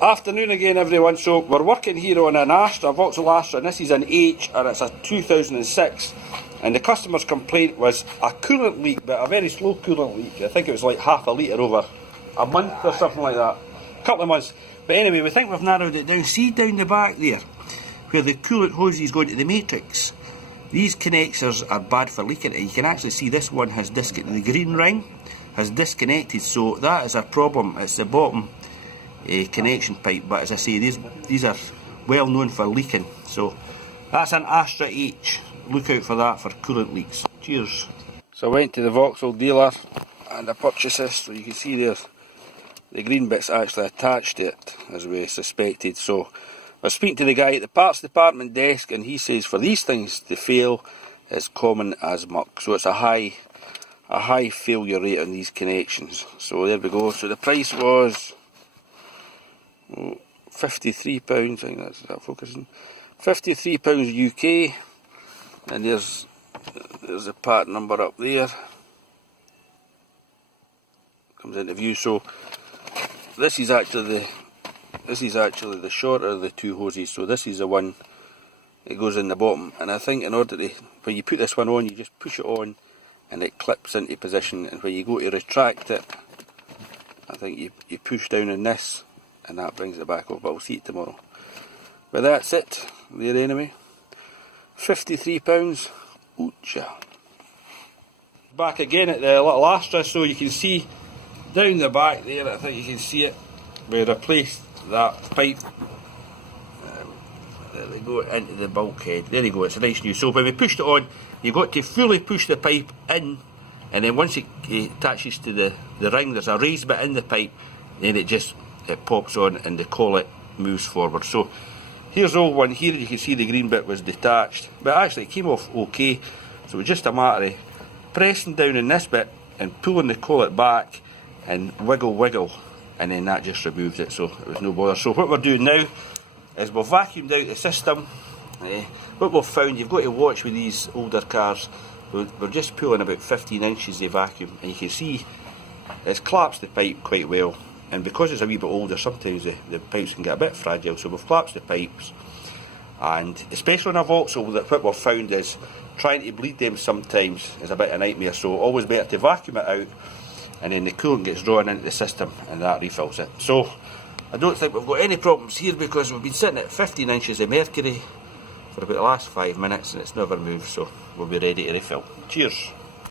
Afternoon again everyone. So we're working here on an Astra, Vauxhall Astra, and this is an H and it's a 2006, and the customer's complaint was a coolant leak, but a very slow coolant leak. I think it was like half a litre over a month or something like that, a couple of months. But anyway, we think we've narrowed it down. See down the back there where the coolant hose is going to the matrix, these connectors are bad for leaking it. You can actually see this one has the green ring has disconnected, so that is a problem. It's the bottom connection pipe, but as I say, these are well known for leaking. So that's an Astra H. Look out for that for coolant leaks. Cheers. So I went to the Vauxhall dealer and I purchased this. So you can see there's the green bit's actually attached to it, as we suspected. So I was speaking to the guy at the parts department desk, and he says for these things to fail is common as muck. So it's a high failure rate on these connections. So there we go. So the price was £53, I think that's that focusing. £53 UK, and there's the part number up there. Comes into view. So this is actually the shorter of the two hoses. So this is the one that goes in the bottom, and I think in order to, when you put this one on, you just push it on and it clips into position, and when you go to retract it, I think you push down on this and that brings it back up, but we'll see it tomorrow. But that's it there anyway. £53. Oocha. Back again at the little Astra, so you can see down the back there, I think you can see it, we replaced that pipe. There we go, into the bulkhead. There you go, it's a nice new. So when we pushed it on, you've got to fully push the pipe in, and then once it attaches to the ring, there's a raised bit in the pipe, then it pops on and the collet moves forward. So here's old one here, you can see the green bit was detached, but actually it came off okay. So it was just a matter of pressing down in this bit and pulling the collet back and wiggle, and then that just removed it, so it was no bother. So what we're doing now is we've vacuumed out the system. What we've found, you've got to watch with these older cars, we're just pulling about 15 inches of vacuum, and you can see it's collapsed the pipe quite well. And because it's a wee bit older, sometimes the pipes can get a bit fragile, so we've collapsed the pipes. And especially on a Vauxhall, what we've found is trying to bleed them sometimes is a bit of a nightmare, so always better to vacuum it out, and then the coolant gets drawn into the system and that refills it. So I don't think we've got any problems here, because we've been sitting at 15 inches of mercury for about the last 5 minutes and it's never moved, so we'll be ready to refill. Cheers.